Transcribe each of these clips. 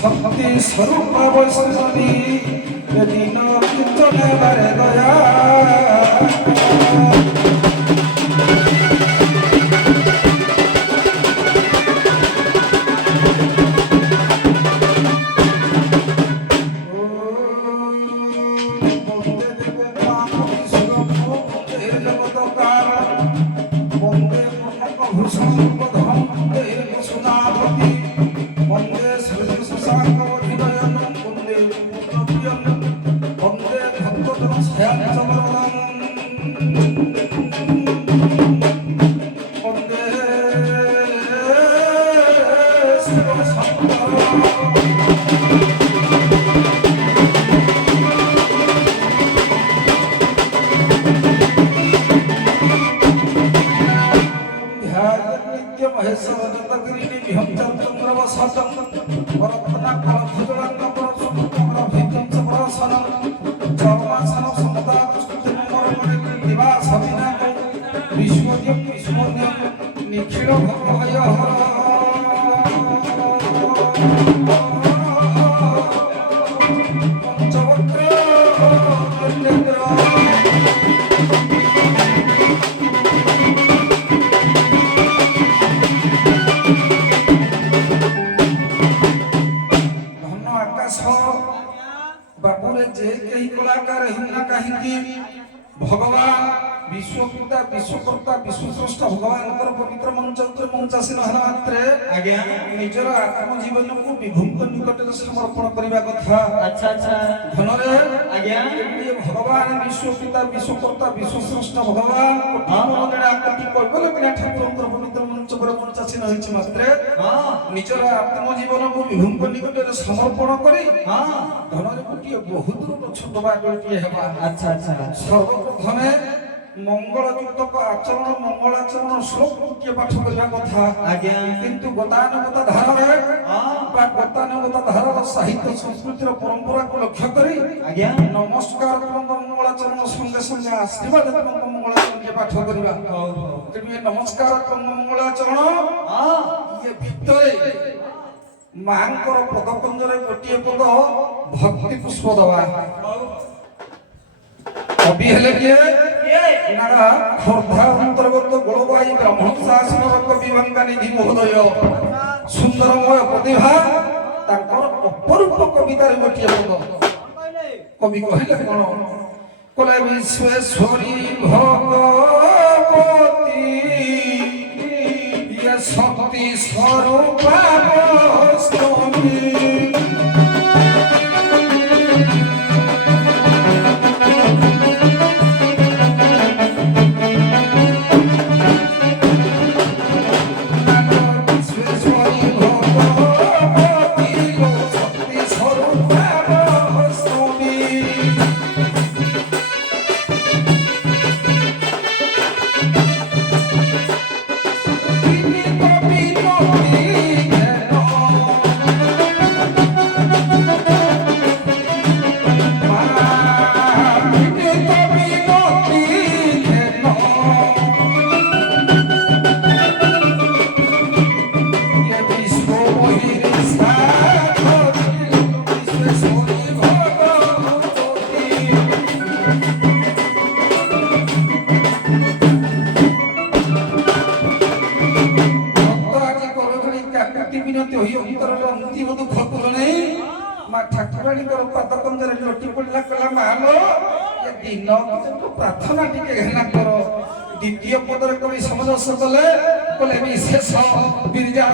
শক্তি স্বরূপ বৈষ্ণবী দিন কীর্তনে বারে দয়া বিষ্ণুদ্যম নিখিল ভয় পঞ্চবক্র বীরেন্দ্র ধন্য আকাশ বাপুরে যে কেହି কলাকার হেউনা কাহিঁকি ভগবান বিশ্বপিতা বিশ্বকর্তা বিশ্বস্রষ্টা ভগবানଙ୍କର ପବିତ୍ର ମଞ୍ଚ ଉପରେ ମଞ୍ଚାସୀନ ହେଲା ମାତ୍ରେ ଆଜ୍ଞା ନିଜର ଆତ୍ମଜୀବନକୁ ବିଭୁଙ୍କ ନିକଟରେ ସମର୍ପଣ କରିବା କଥା। ଆଚ୍ଛା ଆଚ୍ଛା ଧନରେ ଆଜ୍ଞା ଇଏ ଭଗବାନ ବିଶ୍ୱପିତା ବିଶ୍ୱକର୍ତା ବିଶ୍ୱସ୍ରଷ୍ଟା ଭଗବାନ କୋଟି ଜଣେ କୋଟି କହିବଲେ କିନା ଠାକୁରଙ୍କର ପବିତ୍ର ମଞ୍ଚ ଉପରେ ମଞ୍ଚାସୀନ ହୋଇଛି ମାତ୍ରେ ନିଜର ଆତ୍ମଜୀବନକୁ ବିଭୁଙ୍କ ନିକଟରେ ସମର୍ପଣ କରି ଧନରେ ଗୋଟିଏ ବହୁତ ଛୋଟ ବାଟଟିଏ ହେବା। ଆଚ୍ଛା ଆଚ୍ଛା ସର୍ବପ୍ରଥମେ ମଙ୍ଗଳଯୁକ୍ତକ ଆଚରଣ ମଙ୍ଗଳାଚରଣ ଶ୍ଲୋକ ଗୋଟିଏ ପାଠ କରିବା କଥା। ଆଜ୍ଞା କିନ୍ତୁ ଗତାନୁଗତ ଧାରାରେ ବା ଗତାନୁଗତ ଧାରାର ସାହିତ୍ୟ ସଂସ୍କୃତିର ପରମ୍ପରାକୁ ଲକ୍ଷ୍ୟ କରି ଆଜ୍ଞା ନମସ୍କାର ମଙ୍ଗଳାଚରଣ ସଙ୍ଗେ ସଙ୍ଗେ ଆଶୀର୍ବାଦ ମଙ୍ଗଳାଚରଣ ପାଠ କରିବା। ତେଣୁ ଏ ନମସ୍କାର ମଙ୍ଗଳାଚରଣ ଇଏ ଭିତରେ ମାଙ୍କର ପଦପଞ୍ଜରେ ଗୋଟିଏ ପଦ ଭକ୍ତି ପୁଷ୍ପ ଦବା। কবি হেলে কিয়ে এনারা খোর্ধা অন্তর্গত গোলবাই ব্রাহ্মণ শাসনর কবি বাঙ্গানিধি মহোদয় সুন্দরময় প্রতিভা তাঙ্কর অপরূপ কবিতার গোটিয়ে পদ কবি কহিলে কোন কলে বিশ্বেশ্বরী ভগবতী ইয়ে শক্তি স্বরূপা বৈষ্ণবী ଠାକୁରାଣୀଙ୍କର ପାଦକନ୍ଦରେ ଲୋଟି ପଡ଼ିଲା କଲା ମାଲୋ ଏ ଦିନ ପ୍ରାର୍ଥନା ଟିକେ ଘେନା କର। ଦ୍ୱିତୀୟ ପଦରେ କବି ସମଦର୍ଶ କଲେ କଲେ ବିଶେଷ ବିରଜା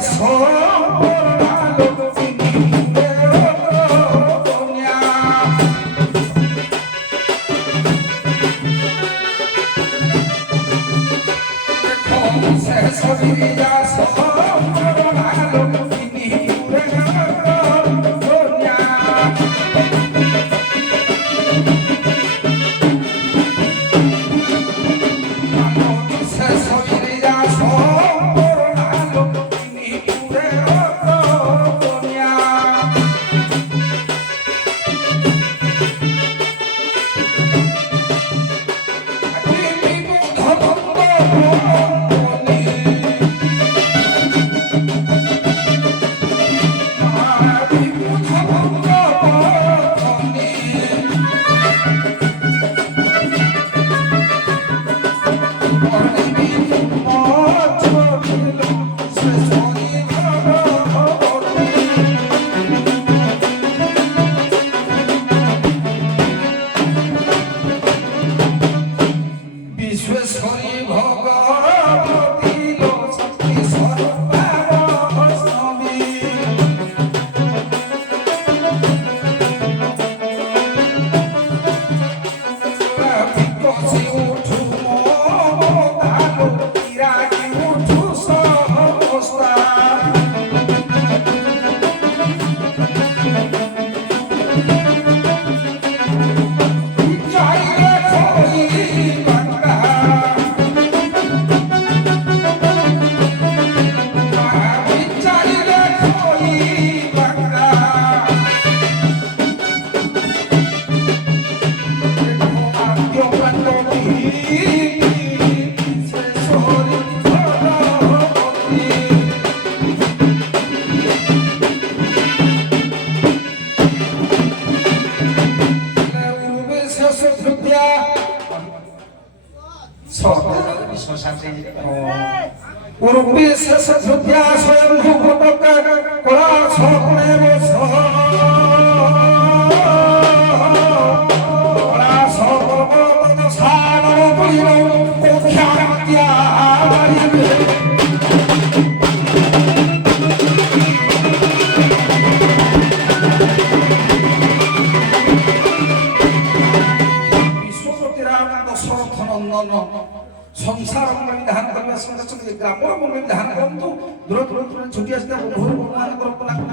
শ্মশান উর্বী শেষ ধুতিয়া স্বয়ংভূ ঘটকা কলা সগুণে বস কলা সগত সাগর বলিল কোখ্যা মাতিয়া দশরথ নন্দন সংসার মঙ্গল ধান করা সঙ্গে সঙ্গে গ্রামর মঙ্গল ধান করতু দূর দূর দূর ছুটি আসতে বন্ধু ভগবানଙ୍କର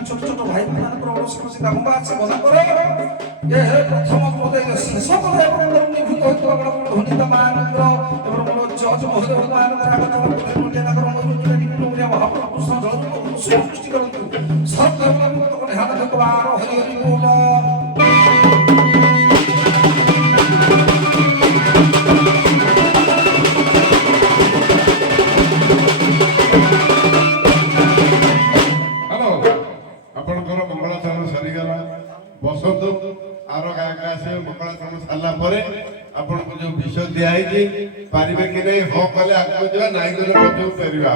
ছোট ছোট ভাই ମାନଙ୍କର ଅଳସ ଗ୍ରାମବାସୀ ବନ୍ଦ କର ଏ ପ୍ରଥମ ପଦେ ଶେଷ ପଦେ ଆପଣଙ୍କର ନିଭୃତ ହୋଇଥିବା ବଡ଼ ଧନିତ ମାନଙ୍କର ଏବଂ ବଡ଼ ଜଜ ମହୋଦୟ ଭଗବାନଙ୍କର ଆଗତ ପଦେ ତାଙ୍କର ମଧୁର ନିପୁଣ ମହାପ୍ରଭୁ ଜଳ ସୃଷ୍ଟି କରନ୍ତୁ ସର୍ବଦେବଙ୍କ ଧ୍ୟାନ ଦେବାର ହରି ହରି ବୋଲ ବସନ୍ତୁ ଆର ଗାୟକ ଆସିବେ ମଙ୍ଗଳାଚରଣ ସାରିଲା ପରେ ଆପଣଙ୍କୁ ଯୋଉ ବିଷୟ ଦିଆହେଇଛି ପାରିବେ କି ନାହିଁ ହଁ କଲେ ଆଗକୁ ଯିବା ନାଇଁ କଲେ ପଛକୁ ଫେରିବା।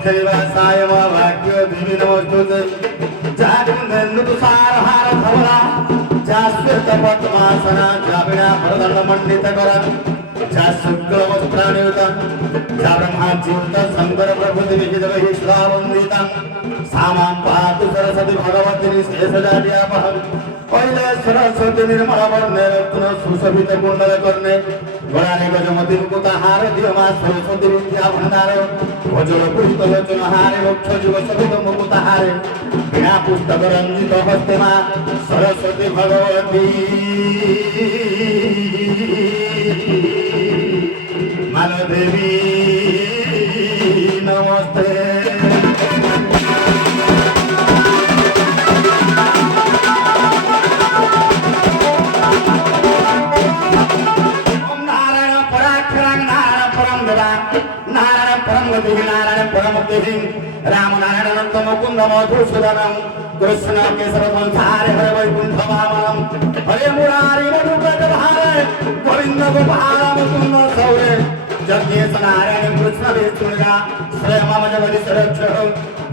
मुख्य निवासाय मा भाग्य देवी नमस्तुते जागुंदेन्दु तुषार हार धवला जास्वत पद्मासना जाबिना वरदंड मंडित करा जा शुक्ल वस्त्राणियुता जा ब्रह्माच्युत शंकर प्रभु विहित वहि श्रावन्दिता सामां पातु सरस्वती भगवती शेषजाड्यापह पहिले सरस्वती निर्मल वर्णे रत्न सुशोभित कुंडल कर्णे गणाने गजमती मुकुता हार दियमा सरस्वती विद्या भंडार भजल पुरित लोचन हारे मोक्ष जुग शोभित मुकुता हारे वीणा पुस्तक रंजित हस्ते मा सरस्वती भगवती मालदेवी नमस्ते नारायण परम देवी राम नारायण अनंत मुकुंद मधुसूदनम कृष्ण केशव संसारे हरे वैकुंठ वामनम हरे मुरारी मधुकर हरे गोविंद गोपाल मुकुंद सौरे जगदीश नारायण कृष्ण विष्णुया श्रेय मम जगदीश रक्ष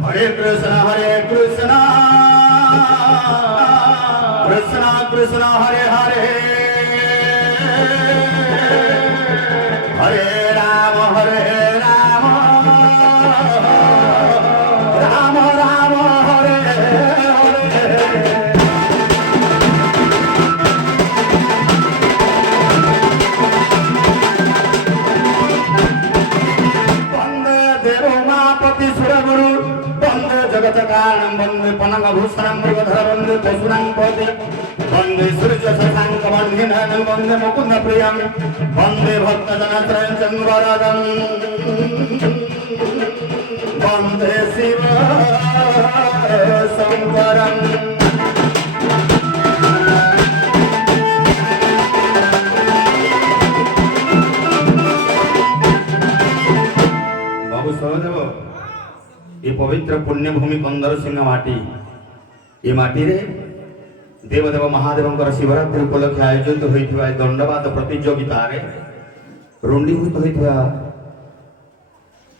हरे कृष्ण कृष्ण कृष्ण हरे हरे हरे राम हरे जगत्कारणं वन्दे पनगभूषणं मृगधर वन्दे पशूनां पते वन्दे सूर्य शशाङ्क वन्दे नयनं वन्दे मुकुन्द प्रियं वन्दे भक्तजनत्रयं चन्द्रवरदं वन्दे शिव शङ्करम् बाबू सहदेव ये पवित्र पुण्य भूमि कंदर सिंह माटी ये माटी रे देवदेव महादेव शिवरात्रि उपलक्षे आयोजित होता दंडवाद प्रतियोगिता रुंडीभूत होता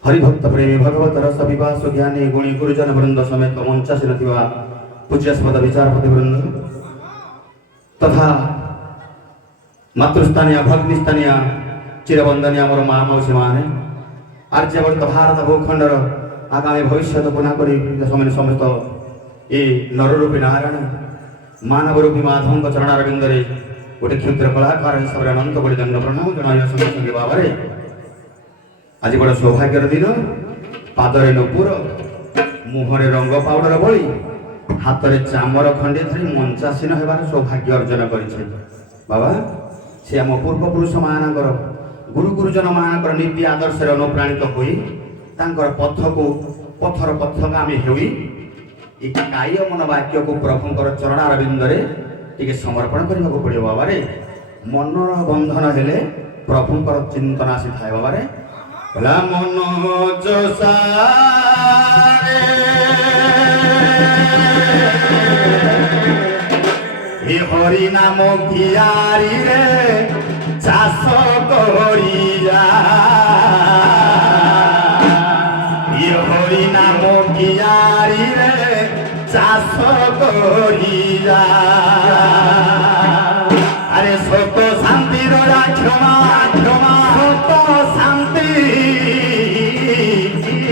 हरिभक्त प्रेमी भगवत रस विवास ज्ञानी गुणी गुरुजन वृंद समेत मंचासीन पूज्यास्पद विचारपति वृंद तथा मातृस्थानीय भग्निस्थानीय चिरवंदनीय मोर माँ मौसी माने आर्यवर्त भारत भूखंडर आगामी भविष्य पुनाकरी समस्त ये नररूपी नारायण मानव रूपी माधव चरणारविंदे गोटे क्षुद्र कलाकार हिसाब से अनंत कोटी दंड प्रणाम जन संगे संगे बाबा आज बड़ सौभाग्यर दिन पादरे नुपुर मुहरे रंग पाउडर बड़ी हाथ में चामर खंडे धरी मंचासीन होबार सौभाग्य अर्जन कर बाबा से आम पूर्वपुरुष मानकर गुरु गुरुजन मानकर नीति आदर्श अनुप्राणित हुई पथर पथक आम काय मन वाक्य को प्रभुंर चरणारविंदे टे समर्पण करने को पड़ो बाबा मनर बंधन हेले प्रभुंर चिंतन आसी था बाबा मन हरि नाम कियारी रे चाष करिया हरि नाम कियारी रे चाष करिया अरे सत शांति क्षमा क्षमा सत शांति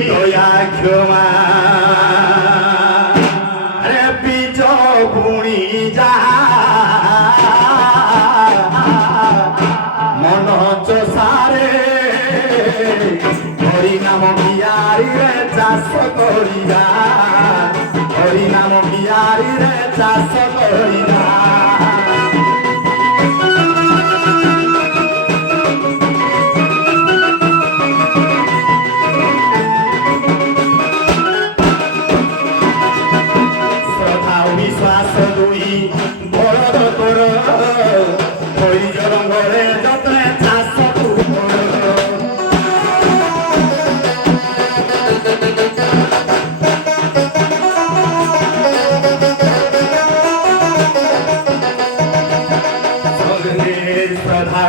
दया क्षमा अरे बीज बुणी जा मन चषारे हरि नाम कियारी रे चाष करिया हरि नाम कियारी रे चाष करिया श्रद्धा विश्वास दुई बलद तोर हरि जलंगरे जतने चाष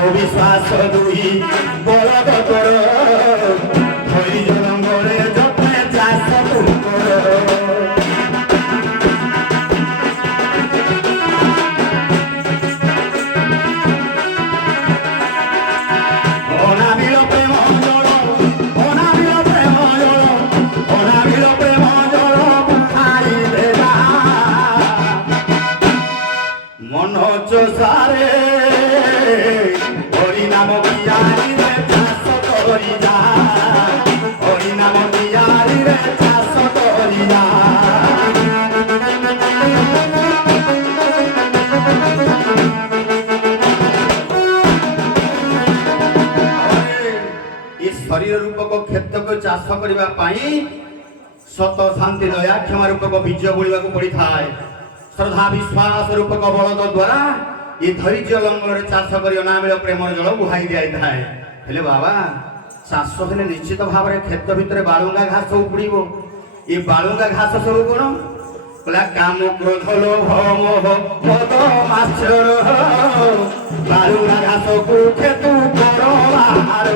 विश्वास दुई बलद तोर हरि जलंगरे जतने ଚାଷ କରିବା ପାଇଁ ସତ ଶାନ୍ତି ଦୟା କ୍ଷମା ରୂପକ ବୀଜ ବୁଣିବାକୁ ପଡ଼ିଥାଏ। ଶ୍ରଦ୍ଧା ବିଶ୍ୱାସ ରୂପକ ବଳଦ ଦ୍ୱାରା ଏ ଧୈର୍ଯ୍ୟ ଲଙ୍ଗଳରେ ଚାଷ କରି ଅନାବିଳ ପ୍ରେମର ଜଳ ବୁହାଇ ଦିଆଯାଇଥାଏ। ହେଲେ ବାବା ଚାଷ ହେଲେ ନିଶ୍ଚିତ ଭାବରେ କ୍ଷେତ ଭିତରେ ବାଳୁଙ୍ଗା ଘାସ ଉପୁଡ଼ିବ। ଏ ବାଳୁଙ୍ଗା ଘାସ ସବୁ କ'ଣ? କହିଲା କାମ କ୍ରୋଧ ଲୋଭ ମୋହ ମଦ ମାଛର ବାଳୁଙ୍ଗା ଘାସକୁ କ୍ଷେତୁ କର ବାହାର।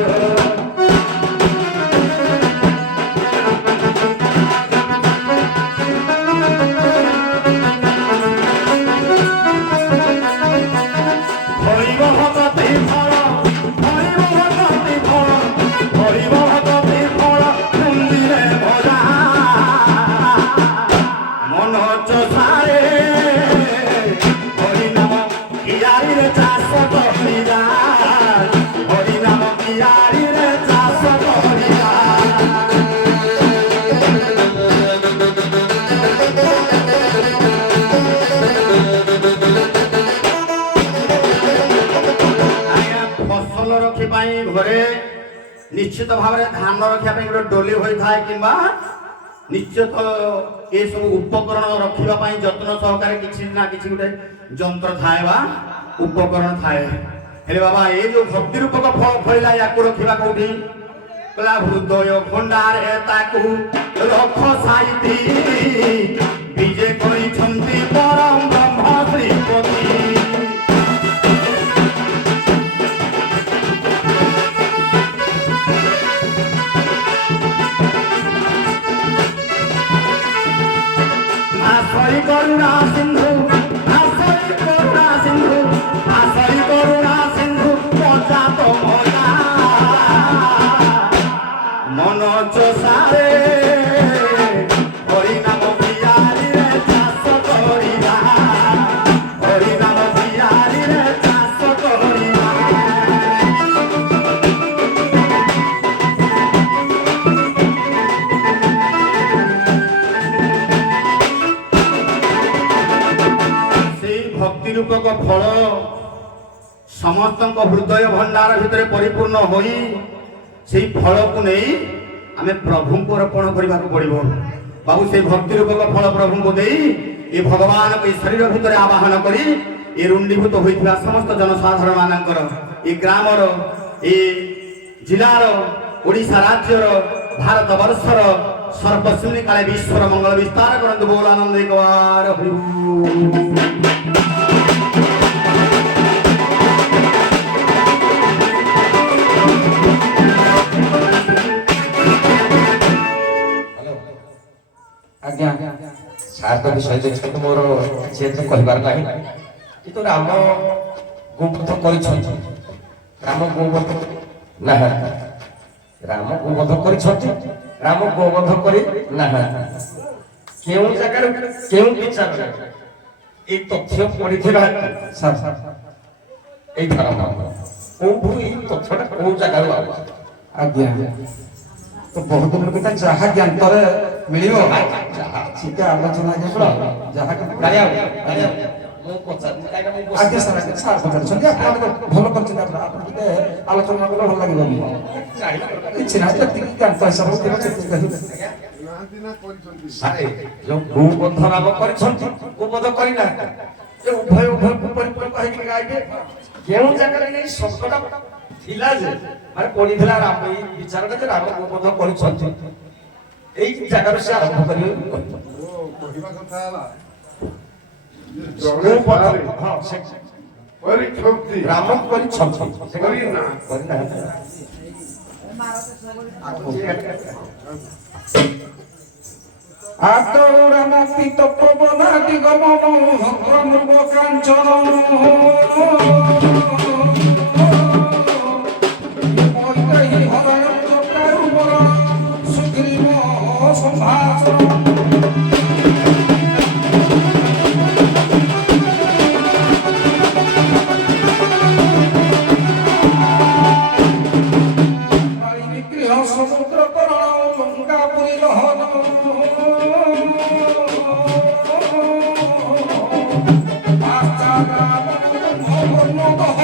ଘରେ ନିଶ୍ଚିତ ଭାବରେ ଧାନ ରଖିବା ପାଇଁ ଗୋଟେ ଡୋଲି ହୋଇଥାଏ କିମ୍ବା ନିଶ୍ଚିତ ଏସବୁ ଉପକରଣ ରଖିବା ପାଇଁ ଯତ୍ନ ସହକାରେ କିଛି ନା କିଛି ଗୋଟେ ଯନ୍ତ୍ର ଥାଏ ବା ଉପକରଣ ଥାଏ। ହେଲେ ବାବା ଏ ଯୋଉ ଭକ୍ତି ରୂପକ ଫଳ ଫଳିଲା ୟାକୁ ରଖିବା କୋଉଠି? କହିଲା ହୃଦୟ ଭଣ୍ଡାରେ ତାକୁ ରଖ ସାଇତି ବିଜେ କରିଛନ୍ତି ପରମ ବ୍ରହ୍ମ ଶ୍ରୀପତି। କରୁଣା ସିନ୍ଧୁ ଆସଇ କରୁଣା ସିନ୍ଧୁ ଆସଇ କରୁଣା ସିନ୍ଧୁ ମଜା ତ ମଜା ମନ ଚଷାରେ ହରିନାମ ପିଆରିରେ ଚାଷ କରିବା ହରିନାମ ପିଆରିରେ ଚାଷ କରିବା। ଭକ୍ତି ରୂପକ ଫଳ ସମସ୍ତଙ୍କ ହୃଦୟ ଭଣ୍ଡାର ଭିତରେ ପରିପୂର୍ଣ୍ଣ ହୋଇ ସେଇ ଫଳକୁ ନେଇ ଆମେ ପ୍ରଭୁଙ୍କୁ ଅର୍ପଣ କରିବାକୁ ପଡ଼ିବ। ବାବୁ ସେଇ ଭକ୍ତି ରୂପକ ଫଳ ପ୍ରଭୁଙ୍କୁ ଦେଇ ଏ ଭଗବାନଙ୍କୁ ଏ ଶରୀର ଭିତରେ ଆବାହନ କରି ଏ ରୁଣ୍ଡୀଭୂତ ହୋଇଥିବା ସମସ୍ତ ଜନସାଧାରଣ ମାନଙ୍କର ଏ ଗ୍ରାମର ଏ ଜିଲ୍ଲାର ଓଡ଼ିଶା ରାଜ୍ୟର ଭାରତ ବର୍ଷର ସର୍ବଶୂନ୍ୟ କାଳେ ବିଶ୍ୱର ମଙ୍ଗଳ ବିସ୍ତାର କରନ୍ତୁ। ବୋଲ ଆନନ୍ଦ ଏକବାର ହରି ଆଜ୍ଞା ସାର୍ ତ ବିଷୟ ଦେଇଛନ୍ତି ମୋର କିଛି ଏତେ କହିବାର ନାହିଁ, କିନ୍ତୁ ରାମ ଗୋବଧ କରିଛନ୍ତି, ରାମ ଗୋବଧ ନାହାନ୍ତି, ରାମ ଗୋବଧ କରିଛନ୍ତି, ରାମ ଗୋବଧ କରି ନାହାନ୍ତି। କେଉଁ ଜାଗାରେ କେଉଁ ବିଚାରରେ এই তথ্য পড়িଥିବା ସାର୍ এই ଧାରଣା କୋଉଠୁ এই ତଥ୍ୟଟା କୋଉ ଜାଗାରୁ ଆସୁଛି? ଆଜ୍ଞା ତ ବହୁତ ଲୋକ ଯାହା ଜ୍ଞାନରେ ମିଳିବ ଟିକେ ଆଲୋଚନା ଯାହା ମୁଁ ପଚାରିଲି ଆଜ୍ଞା ସାର୍ ଆଜ୍ଞା ସାର୍ ପଚାରୁଛନ୍ତି ଆପଣ ଭଲ କରିଛନ୍ତି ଆପଣ ଟିକେ ଆଲୋଚନା କଲେ ଭଲ ଲାଗିବନି କିଛି ନାହିଁ ଯେତିକି ଜ୍ଞାନ ହିସାବରେ ଥିବ ସେତିକି ସାରେ ଯୋଉ ଗୋବଧ ରାମ କରିଛନ୍ତି ଗୋବଧ କରିନାହାନ୍ତି, ଯେ ଉଭୟ ଉଭୟକୁ ପରିପୂରକ ହେଇକି ଗାଇବେ କେଉଁ ଜାଗାରେ ନେଇ ଶବ୍ଦଟା ଥିଲା ଯେ ମାନେ ପଡିଥିଲା ରାମ ଏଇ ବିଚାରଟା ଯେ ରାମ ଗୋବଧ କରିଛନ୍ତି ଏଇ ଜାଗାରୁ ସେ ଆରମ୍ଭ କରିବେ କହିବା କଥା ହେଲା ରାମ କରିଛନ୍ତି আতরাম পিত পবনাদি গমন হক্রমৃগ কাঞ্চন বৈদেহী হরণ চক্রারুবর সুগ্রীব সম্ভাষণ গৃহ সমুদ্র করণ লঙ্কাপুরী রহন Oh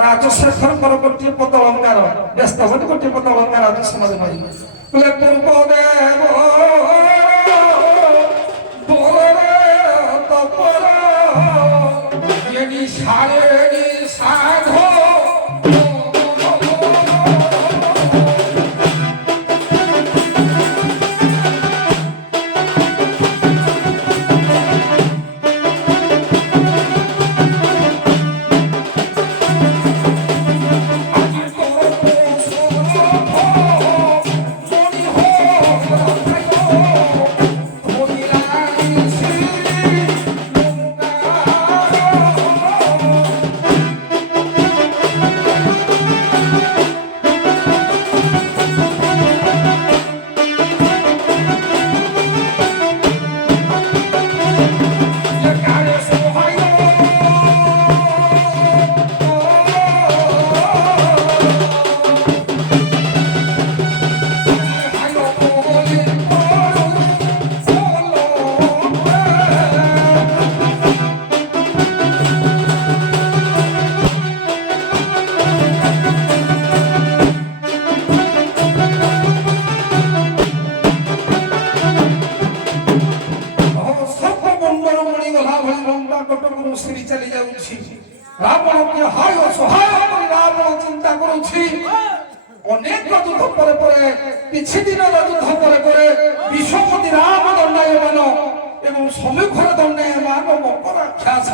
ରାଜଶେଖରଙ୍କର ଗୋଟିଏ ପଦ ଅଳଙ୍କାର ବ୍ୟସ୍ତ ବୋଲି ଗୋଟିଏ ପଦ ଅଳଙ୍କାର ରାଜ ସମାଜ ଭାଇ ବୋଲେ ପୂର୍ବ ଦେବ ତପର ସାରେ ସାଧ রাবণকে হয় অসহায় করে রাবণ চিন্তা করছি অনেক যুদ্ধ পরে পরে কিছু দিনের যুদ্ধ পরে পরে বিশ্বপতি রাম দণ্ডায়মান এবং সমীক্ষর দণ্ডায়মান মকরাখ্যাস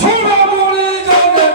সৌরমণি জনে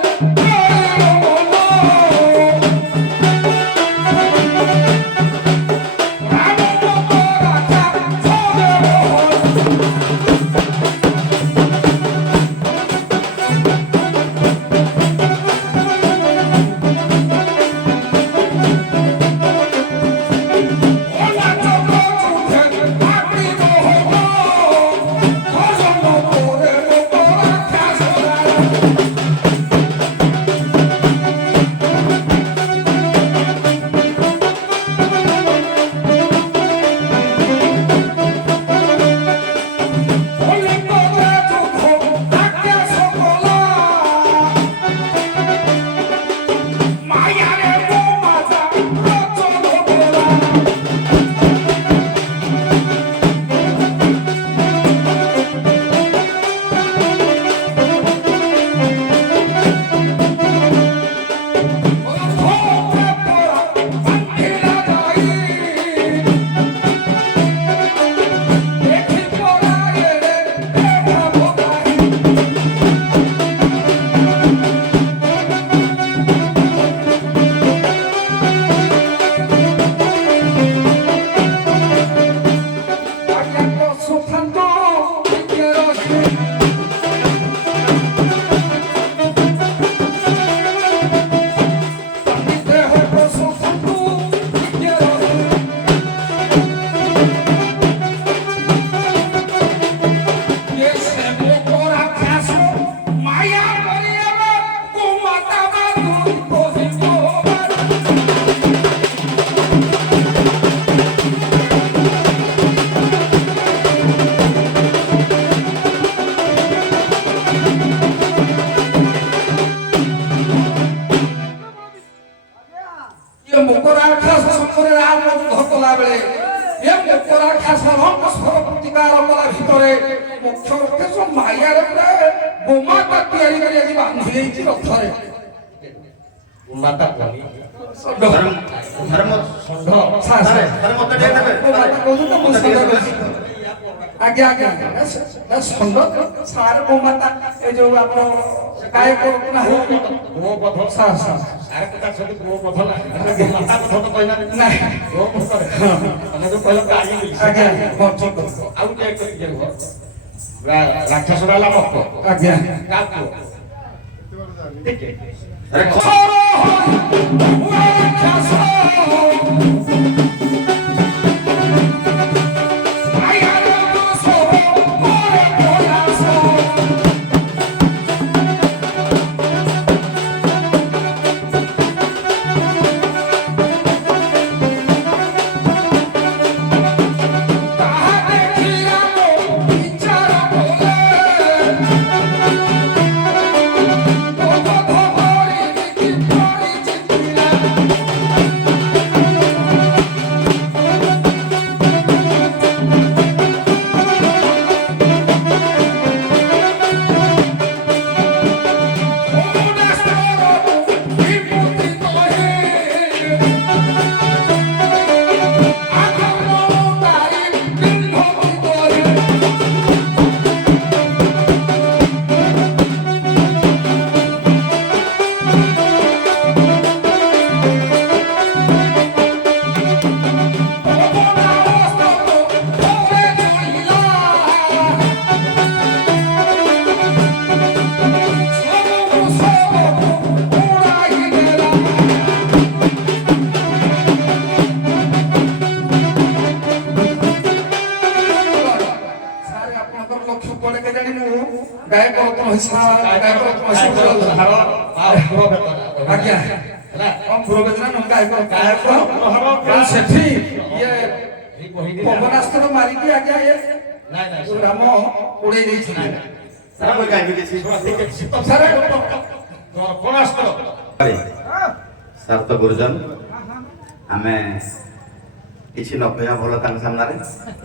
ମାତା ଥରେ ମୋ ଷଣ୍ଢ ସାର୍ ଥରେ ମତେ ଟିକେ ଦେବେ ମୋ ବାପା କହୁଛନ୍ତି ତ ମୁଁ ଷଣ୍ଢ କହୁଛି ଆଜ୍ଞା ଆଜ୍ଞା ଷଣ୍ଢ ସାର୍ ମୋ ମାତା ଏ ଯୋଉ ଆପଣ ଗାୟକ ଗୋବଧ ସାର୍ ସାର୍ ଆରେ କଥା ସହିତ ଗୋବଧ ନାହିଁ ମାତା କଥା ତ କହିଲା ନାଇଁ ଗୋବଧରେ ତମେ ଯୋଉ କହିଲ ଗାଈ ବୋଲି ଆଜ୍ଞା ହଁ ଠିକ ଅଛି ଆଉ ଟିକେ କରିକି ରାକ୍ଷସଟା ହେଲା ମତ ଆଜ୍ଞା କାହା ପୁଅ ଟିକେ ଆରେ ସାର୍ ଆପଣଙ୍କର ଲକ୍ଷ୍ୟ କୁଆଡେ କେଜାଣି ମୁଁ ଗାୟକ ରତ୍ନ ଗାୟକ ରତ୍ନ ଆଜ୍ଞା ହଁ ପୁରବେଦନା ନୁହଁ ଗାୟକ ସେଠି ଇଏ ପବନାସ୍ତ୍ର ମାରିକି ଆଜ୍ଞା ଇଏ ରାମ ଉଡେଇ ଦେଇଥିଲେ ସାର୍ ମୁଁ ଗାଇବି କିଛି ସାର୍ ଦର୍ପଣାସ୍ତ୍ର ସାର୍ ତ ଗୁରୁଜନ ଆମେ କିଛି ନ କହିବା ଭଲ ତାଙ୍କ ସାମ୍ନାରେ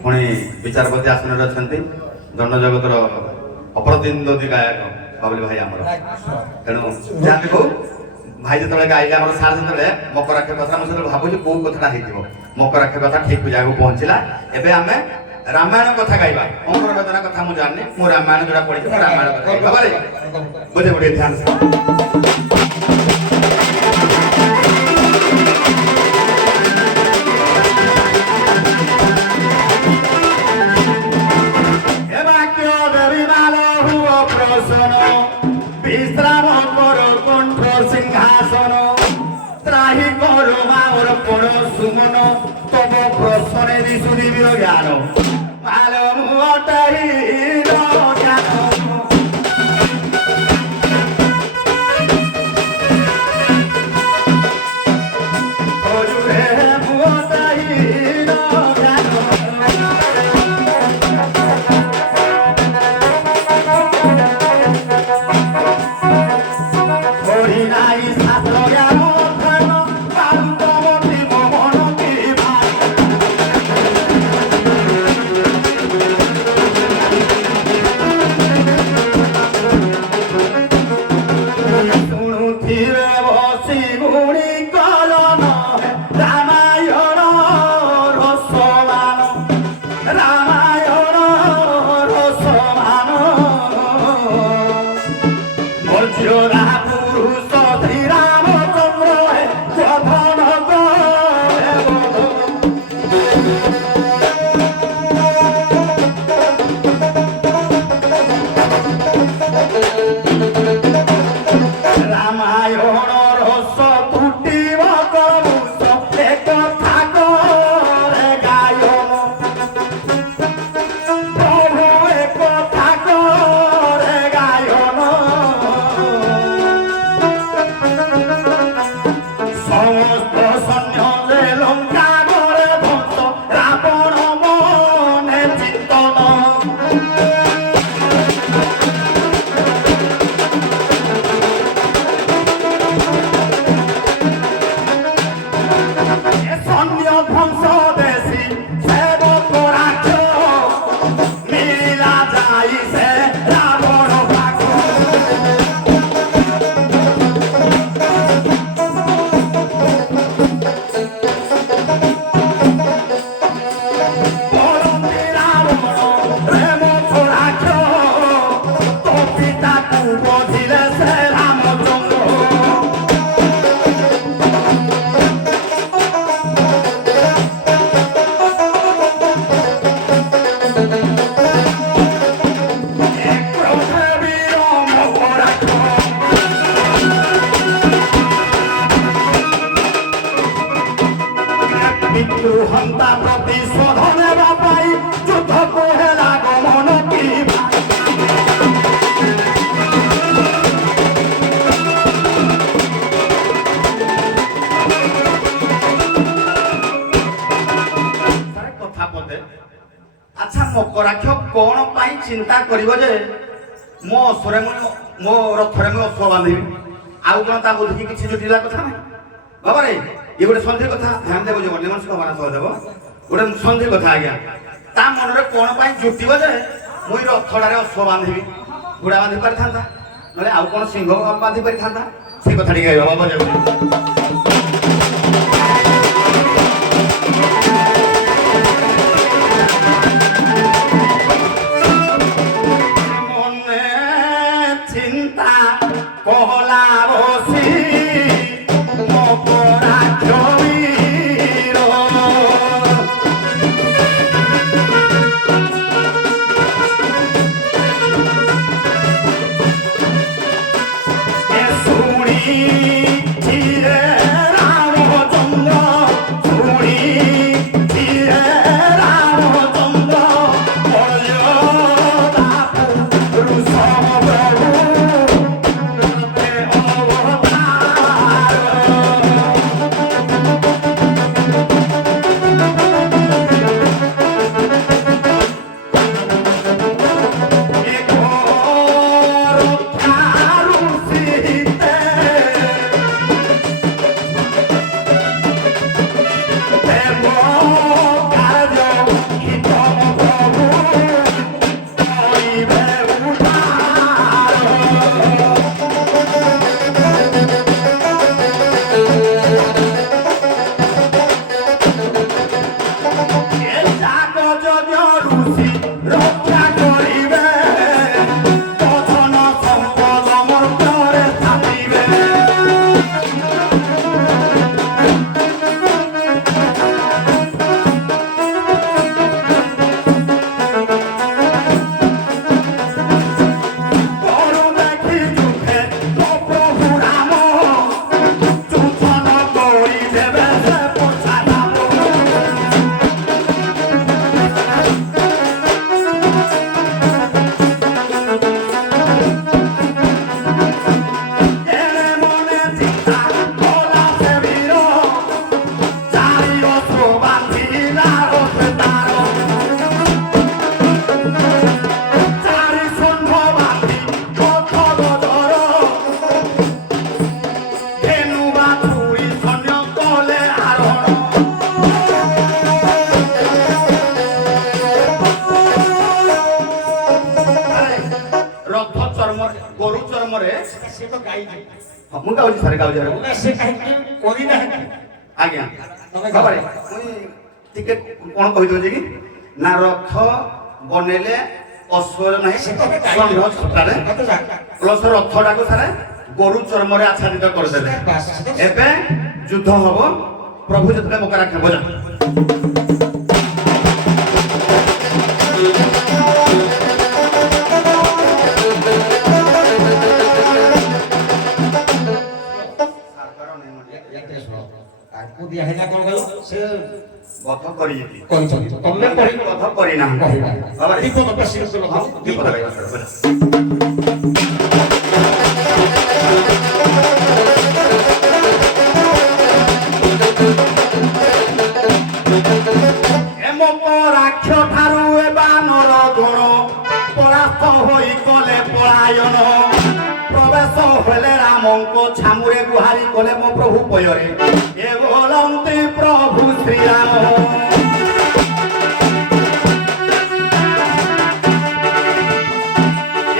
ପୁଣି ବିଚାରପତି ଆସନରେ ଅଛନ୍ତି ଜନଜଗତର ଅପ୍ରତିଦ୍ୱନ୍ଦୀ ଗାୟକ ବାବୁଲି ଭାଇ ଆମର ତେଣୁ ଯାହାବି ହଉ ଭାଇ ଯେତେବେଳେ ଗାଇଲେ ଆମର ସାର୍ ଯେତେବେଳେ ମକରାକ୍ଷ କଥା ମୁଁ ସେତେବେଳେ ଭାବୁଛି କୋଉ କଥାଟା ହେଇଥିବ ମକରାକ୍ଷ କଥା ଠିକ ଜାଗାକୁ ପହଞ୍ଚିଲା ଏବେ ଆମେ ରାମାୟଣ କଥା ଗାଇବା ଅଙ୍କର ବେଦନା କଥା ମୁଁ ଜାଣିନି ମୁଁ ରାମାୟଣ ଯୋଉଟା ପଢିଛି ମୁଁ ରାମାୟଣ କଥା ଗାଇବା ବୁଝେ ବୁଝେ ଧ୍ୟାନ বিশ্রাম কর কণ্ঠ সিংহাসন ত্রাহি কর মাওর পণ সুমন তব প্রশ্নে দিশুনিবির জ্ঞান মাল মুটাই জ্ঞান শুনুথিবে বসি গুণি কলন রামায়ণ ହନ୍ତା ପ୍ରତିଶୋଧ ନେବା ପାଇଁ ଯୁଦ୍ଧକୁ ହେଲା ଗମନ କି କଥା ପଦେ ଆଚ୍ଛା ମକରାକ୍ଷ କଣ ପାଇଁ ଚିନ୍ତା କରିବ ଯେ ମୋ ଅଶ୍ୱରେ ମୋ ରଥରେ ମୁଁ ଅଶ୍ୱ ବାନ୍ଧିବି ଆଉ କଣ ତା ବୁଦ୍ଧି କିଛି ଜୁଟିଲା କଥା ନାହିଁ ବାବାରେ ये गोटे सन्धि कथा ध्यान देव जो अन्य मनुष्य हमारा सहदेव गोटे सन्धि कथा आज्ञा ता मन रे कोन पाई जुटिब जे मुई रथडारे अश्व बांधिबी घोड़ा बांधि पारि थांता नले आउ कोन सिंह बांधि पारि थांता से कथा टिके बाबा जे मने चिंता कहला बसी ना रथ बनेले अश्वर नहीं प्लस रथटा को सारे गोरु चर्म आच्छादित करदेले एबे युद्ध हब प्रभु जतले मकरा खेबो जा दिया है ना कोन गलो से बध करी जेती तमे परि बध करी ना बाबा दीपक प्रसिद्ध लोक दीपक एमो पराक्ष ठारू ए बानर गुण परास्त होई कले पलायन प्रवेश होले रामको छामुरे गुहारी कले मो प्रभु पयरे ए बोलंती प्रभु श्री राम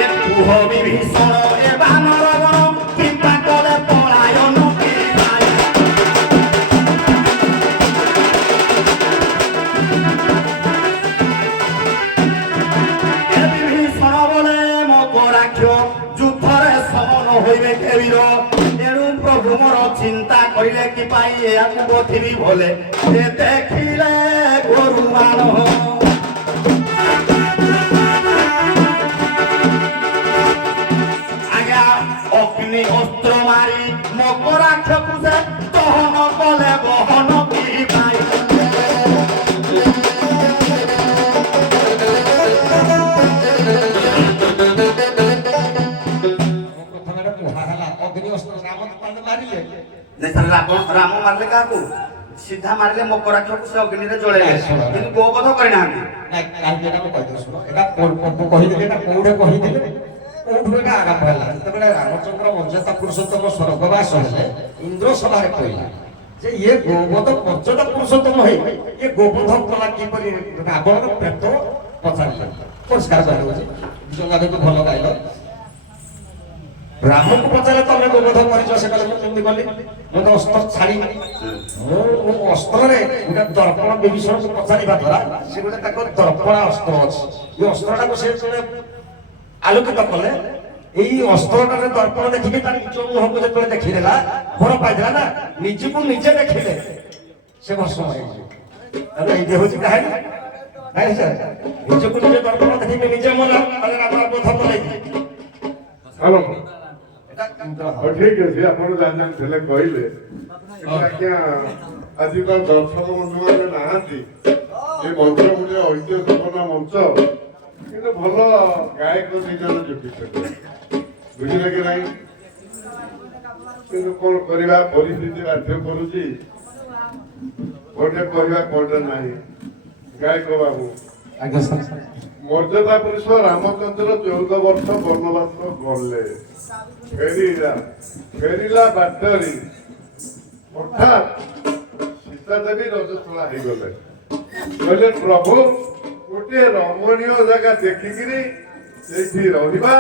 ए पुह विभीषण ए बानर गण चिंता कले पलायन की ଆକୁ ବୋଥିବି ଭଲେ ସେ ଦେଖିଲେ ଗୋରୁମାନ ଆଜ୍ଞା ଅଗ୍ନି ଅସ୍ତ୍ର ମାରି ମକରାକ୍ଷକୁ ସେ ଦହନ କଲେ ବହନ କି ପାଇ ରାମ ମାରିଲେ କାହାକୁ ସିଧା ମାରିଲେ ମକରାକ୍ଷକୁ ସେ ଅଗ୍ନିରେ ଜଳେଇଲେ କିନ୍ତୁ ଗୋବଧ କରିନାହାନ୍ତି ଯେତେବେଳେ ରାମଚନ୍ଦ୍ର ମର୍ଯ୍ୟାଦା ପୁରୁଷୋତ୍ତମ ସ୍ୱର୍ଗବାସ ହେଲେ ଇନ୍ଦ୍ର ସଭାରେ କହିଲା ଯେ ଇଏ ଗୋବଧ ମର୍ଯ୍ୟାଦା ପୁରୁଷୋତ୍ତମ ହେଇ ଇଏ ଗୋବଧ କଲା କିପରି ରାବଣର ପ୍ରେତ ପଚାରିଲେ ପରିଷ୍କାର କରିଦେଉଛି ଜଗାକୁ ଭଲ ଗାଇଲ ରାମକୁ ପଚାରିଲେ ତମେ ଗୋବଧ କରିଛ ସେ କହିଲେ ମୁଁ କେମିତି କଲି ମୁଁ ତ ଅସ୍ତ୍ର ଛାଡ଼ି ମୁଁ ଅସ୍ତ୍ରରେ ଗୋଟେ ଦର୍ପଣ ବିଭୀଷଣକୁ ପଚାରିବା ଦ୍ୱାରା ସେ ଗୋଟେ ତାଙ୍କ ଦର୍ପଣା ଅସ୍ତ୍ର ଅଛି ଏ ଅସ୍ତ୍ରଟାକୁ ସେ ଯେତେବେଳେ ଆଲୋକିତ କଲେ ଏଇ ଅସ୍ତ୍ରଟାରେ ଦର୍ପଣ ଦେଖିକି ତାର ନିଜ ମୁହଁକୁ ଯେତେବେଳେ ଦେଖିଦେଲା ଘର ପାଇଥିଲା ନା ନିଜକୁ ନିଜେ ଦେଖିଲେ ସେ ଭସ୍ମ ହେଇଯିବ ଏଇଟି ହଉଛି କାହାଣୀ ନାଇଁ ସାର୍ ନିଜକୁ ନିଜେ ଦର୍ପଣ ଦେଖିକି ନିଜେ ମଲା ତାହେଲେ ରାମ ବୋଧ କଲେ ହ୍ୟାଲୋ ଠିକ ଅଛି ଆପଣ ଯାହା ଥିଲେ କହିଲେ ଆଜ୍ଞା ଆଜି ତ ଦର୍ଶକ ବନ୍ଧୁମାନେ ନାହାନ୍ତି ଏ ମଞ୍ଚ ଗୋଟେ ଐତିହ୍ୟ ସମ୍ପନ୍ନ ମଞ୍ଚ କିନ୍ତୁ ଭଲ ଗାୟକ ଦି ଜଣ ଜୁଟିଛନ୍ତି ବୁଝିଲେ କି ନାହିଁ କିନ୍ତୁ କଣ କରିବା ପରିସ୍ଥିତି ବାଧ୍ୟ କରୁଛି ଗୋଟେ କହିବା କୋଉଟା ନାହିଁ ଗାୟକ ବାବୁ ମର୍ଯ୍ୟାଦା ପୁରୁଷ ରାମଚନ୍ଦ୍ର 14 ବର୍ଷ ବନବାସ ଗଲେ ଫେରିଲା ବାଟରେ ହଠାତ୍ ସୀତା ଦେବୀ ରଜସ୍ୱଳା ହେଇଗଲେ କହିଲେ ପ୍ରଭୁ ଗୋଟିଏ ରମଣୀୟ ଜାଗା ଦେଖିକିରି ସେଇଠି ରହିବା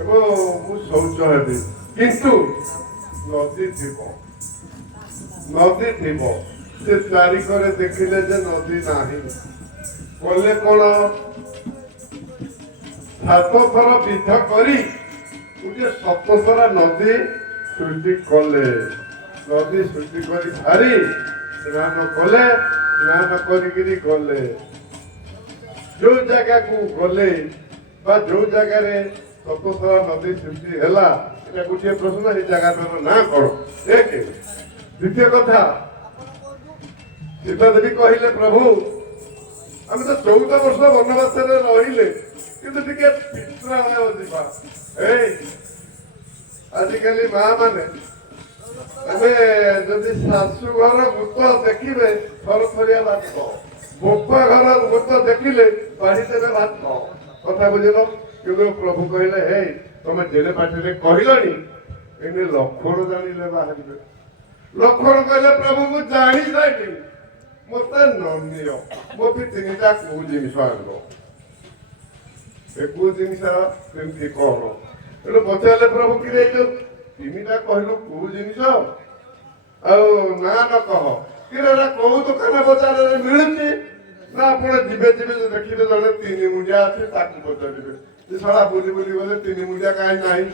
ଏବଂ ମୁଁ ଶୌଚ ହେବି କିନ୍ତୁ ନଦୀ ଥିବ ସେ ତାରିଖରେ ଦେଖିଲେ ଯେ ନଦୀ ନାହିଁ କଲେ କଣ 7 ଥର ବିଧ କରି ଗୋଟିଏ 700 ନଦୀ ସୃଷ୍ଟି କଲେ ନଦୀ ସୃଷ୍ଟି କରି ସାରି ସ୍ନାନ କଲେ ସ୍ନାନ କରିକିରି ଗଲେ ଯୋଉ ଜାଗାକୁ ଗଲେ ବା ଯୋଉ ଜାଗାରେ 700 ନଦୀ ସୃଷ୍ଟି ହେଲା এটা ଗୋଟିଏ ପ୍ରଶ୍ନ এই ଜାଗାଟାର ନାଁ କଣ ଏକ ଦ୍ୱିତୀୟ କଥା ସୀତା ଦେବୀ କହିଲେ ପ୍ରଭୁ ଆମେ ତ 14 ବର୍ଷ ବନବାସରେ ରହିଲେ କିନ୍ତୁ ଟିକେ ବିଶ୍ରାମୟ ଯିବା ଆଜିକାଲି ମା ମାନେ ଏବେ ଯଦି ଶାଶୁ ଘର ଭୂତ ଦେଖିବେ ଥରଥରିଆ ଭାତ ବୋପା ଘର ଭୂତ ଦେଖିଲେ ବାଢି ଦେବେ ଭାତ କଥା ବୁଝିଲ କିନ୍ତୁ ପ୍ରଭୁ କହିଲେ ହେ ତମେ ଯେତେ ପାଟିରେ କହିଲଣି ଏନେ ଲକ୍ଷଣ ଜାଣିଲେ ବାହାରିବେ ଲକ୍ଷଣ କହିଲେ ପ୍ରଭୁ ମୁଁ ଜାଣି ସାରିଲି ମତେ ନନିଅ ମୋତେ 3ଟା କୋଉ ଜିନିଷ ଆଣିବ ଏ କୋଉ ଜିନିଷ କେମିତି କଣ ଏଠୁ ପଚାରିଲେ ପ୍ରଭୁ କିରେ ଏଇ ଯୋଉ 3ଟା କହିଲୁ କୋଉ ଜିନିଷ ଆଉ ନା ନ କହ କିରେ ଏଟା କୋଉ ଦୋକାନ ବଜାରରେ ମିଳୁଛି ନା ଆପଣ ଯିବେ ଦେଖିବେ ଜଣେ 3 ମୁଣ୍ଡିଆ ଅଛି ତାକୁ ପଚାରିବେ ଶଳା ବୁଲି ବୁଲି ଗଲେ 3 ମୁଣ୍ଡିଆ କାହିଁ ନାହିଁ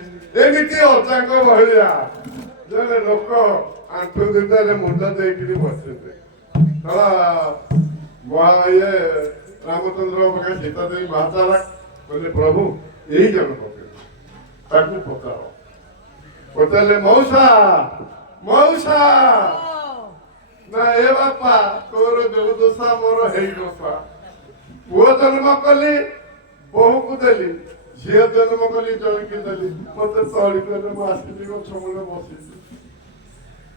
ଏମିତି ଅଜାଙ୍କ ଭଳିଆ ଜଣେ ଲୋକ ଆଣ୍ଠୁ ଦୁଇଟାରେ ମୁଣ୍ଡ ଦେଇକିରି ବସିଛନ୍ତି ଶଳା ଇଏ ରାମଚନ୍ଦ୍ର ସୀତା ଦେବୀ ମହାତାରା କହିଲେ ପ୍ରଭୁ ଏଇ ଜଣ ପକେଇଲେ ତାକୁ ପଚାରିଲେ ମଉସା ନା ଏ ବାପା ତୋର ଯୋଉ ଦୋଷା ମୋର ହେଇ ଦୋଷା ପୁଅ ଜନ୍ମ କଲି ବୋହୂକୁ ଦେଲି ଝିଅ ଜନ୍ମ କଲି ଜଣକି ଦେଲି ମତେ ତଳି କଲେ ମୁଁ ଆସିଲି ଗଛ ମୂଳେ ବସିଛି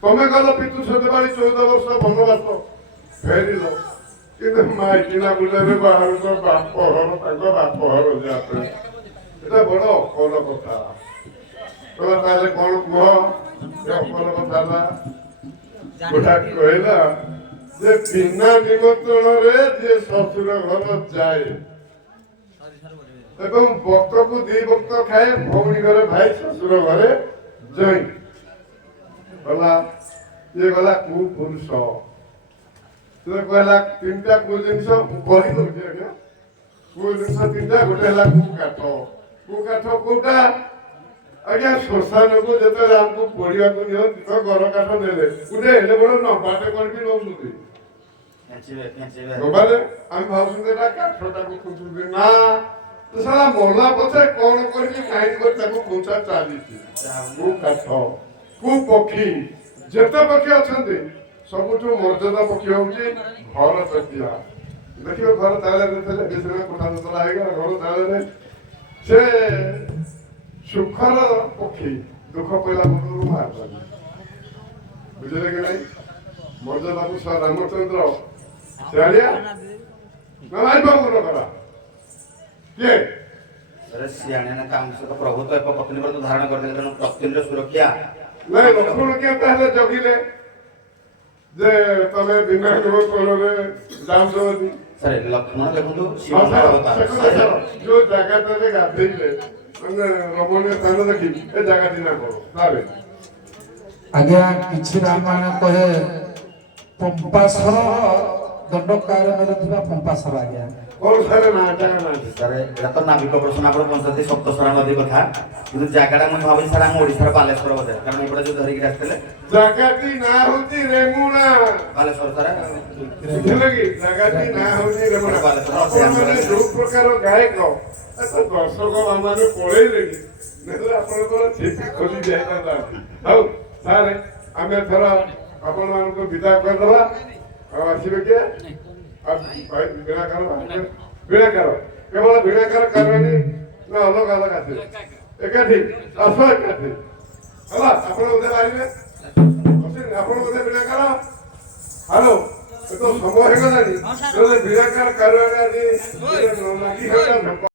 ତମେ ଗଲ ପିତୃ ସଦବାଳି 14 ବର୍ଷ ବନବାସ ଫେରିଲ କିନ୍ତୁ ମାଇକିନା ବୁଲେଇବେ ବାହାରୁଛ ବାପ ଘର ତାଙ୍କ ବାପ ଘର ଯାତ୍ରା এটা বড় অপর কথা তোমরা তাহলে কোন কুহ যে অপর কথা না গোটা কহিলা যে বিনা নিমন্ত্রণরে যে শ্বশুর ঘর যায় এবং বক্তକୁ 2 বক্ত খায় ভৌণী ঘরে ভাই শ্বশুর ঘরে যাই বলা যে গলা কু পুরুষ তো কইলা 3টা কু জিনিস কই দউছি আজ্ঞা কু জিনিস 3টা গোটে হলা কু কাঠ କୋଉଟା ଆଜ୍ଞା ଶ୍ମଶାନକୁ ଯେତେବେଳେ ଆମକୁ ପଢିବାକୁ ନିଅନ୍ତି ତ ଘର କାଠ ନେଲେ ଗୋଟେ ହେଲେ ବଡ ନମ୍ବାଟେ କରିକି ନଉଛନ୍ତି ନବାରେ ଆମେ ଭାବୁଛନ୍ତି ଏଟା କାଠଟାକୁ ଖୁଚୁଛନ୍ତି ନା ତ ସାରା ମଲା ପଛେ କଣ କରିକି ମାଇଣ୍ଡ କରି ତାକୁ ଖୁଞ୍ଚା ଚାଲିଛି କୋଉ କାଠ କୋଉ ପକ୍ଷୀ ଯେତେ ପକ୍ଷୀ ଅଛନ୍ତି ସବୁଠୁ ମର୍ଯ୍ୟାଦା ପକ୍ଷୀ ହଉଛି ଘର ଚଟିଆ ଦେଖିବ ଘର ତାଳରେ ଥିଲେ ବିଷୟରେ କୋଠା ଦୋତଲା ହେଇଗଲା ଘର ତାଳରେ ସେ ସୁଖର ପକ୍ଷୀ ଦୁଃଖ ପଇଲା ମୁଣ୍ଡରୁ ବାହାରିପାରେ ବୁଝିଲେ କି ନାଇଁ ମର୍ଯ୍ୟାଦାକୁ ରାମଚନ୍ଦ୍ର ସିଆଳିଆ ନା ଭାଇ ବାବୁର କରା କିଏ ସିଆଣେ କାମ ସହିତ ପ୍ରଭୁ ତ ଏକ ପତ୍ନୀ ବ୍ରତ ଧାରଣ କରିଥିଲେ ତେଣୁ ପତ୍ନୀର ସୁରକ୍ଷା ନାଇଁ ଲକ୍ଷ୍ମଣ କିଏ ତାହେଲେ ଜଗିଲେ ଯେ ତମେ ବିନା କୋଳରେ ଯାଉଛ ବୋଲି ସାର୍ ଲକ୍ଷ୍ମଣ ଦେଖନ୍ତୁ ଯୋଉ ଜାଗାଟାରେ ଗାଧେଇଲେ ମାନେ ରମଣୀୟ ସ୍ଥାନ ଦେଖି ଏ ଜାଗାଟି ନା କଣ ତାରେ ଆଜ୍ଞା କିଛି ରାମାୟଣ କହେ ପମ୍ପାସର ଦଣ୍ଡକାରେ ମିଳୁଥିବା ପମ୍ପାସର ଆଜ୍ଞା କଣ ସାରେ ନା ଜାଗା ନା ସାର୍ ଏଇଟା ତ ନାବିକ ପ୍ରଶ୍ନ ଆପଣ ପଞ୍ଚନ୍ତି ସପ୍ତସ୍ୱରା ନଦୀ କଥା କିନ୍ତୁ ଜାଗାଟା ମୁଁ ଭାବୁଛି ସାର୍ ଆମ ଓଡ଼ିଶାର ବାଲେଶ୍ୱର ବୋଧେ କାରଣ ଏପଟେ ଯୋଉ ଧରିକି ଆସିଥିଲେ ଜାଗାଟି ନାଁ ହଉଛି ରେମୁଣା ବାଲେଶ୍ୱର ସାର୍ ବୁଝିଲେ କି ଜାଗାଟି ନାଁ ହଉଛି ରେମୁଣା ଆପଣମାନେ ଯୋଉ ପ୍ରକାର ଗାୟକ ଦର୍ଶକ ମାନେ ପଳେଇଲେ କି ନେଲେ ଆପଣଙ୍କର ଠିକ ଖୋଲି ଯାଇଥାନ୍ତା ହଉ ସାର୍ ଆମେ ଏଥର ଆପଣମାନଙ୍କୁ ବିଦା କରିଦେବା ଆଉ ଆସିବେ କିଏ ବୀଣାକାର କେବଳ ବୀଣାକାର କାରଣୀ ନା ଅଲଗା ଅଲଗା ଆସିବେ ଏକାଠି ଆସ ଏକାଠି ହେଲା ଆପଣ ବୋଧେ ବାହାରିବେ ଆପଣ ବୋଧେ ବୀଣାକାର ହ୍ୟାଲୋ ଏ ତ ସମୟ ହେଇଗଲାଣି ବୀଣାକାର କାରଣୀ ଆଜି ଲାଗି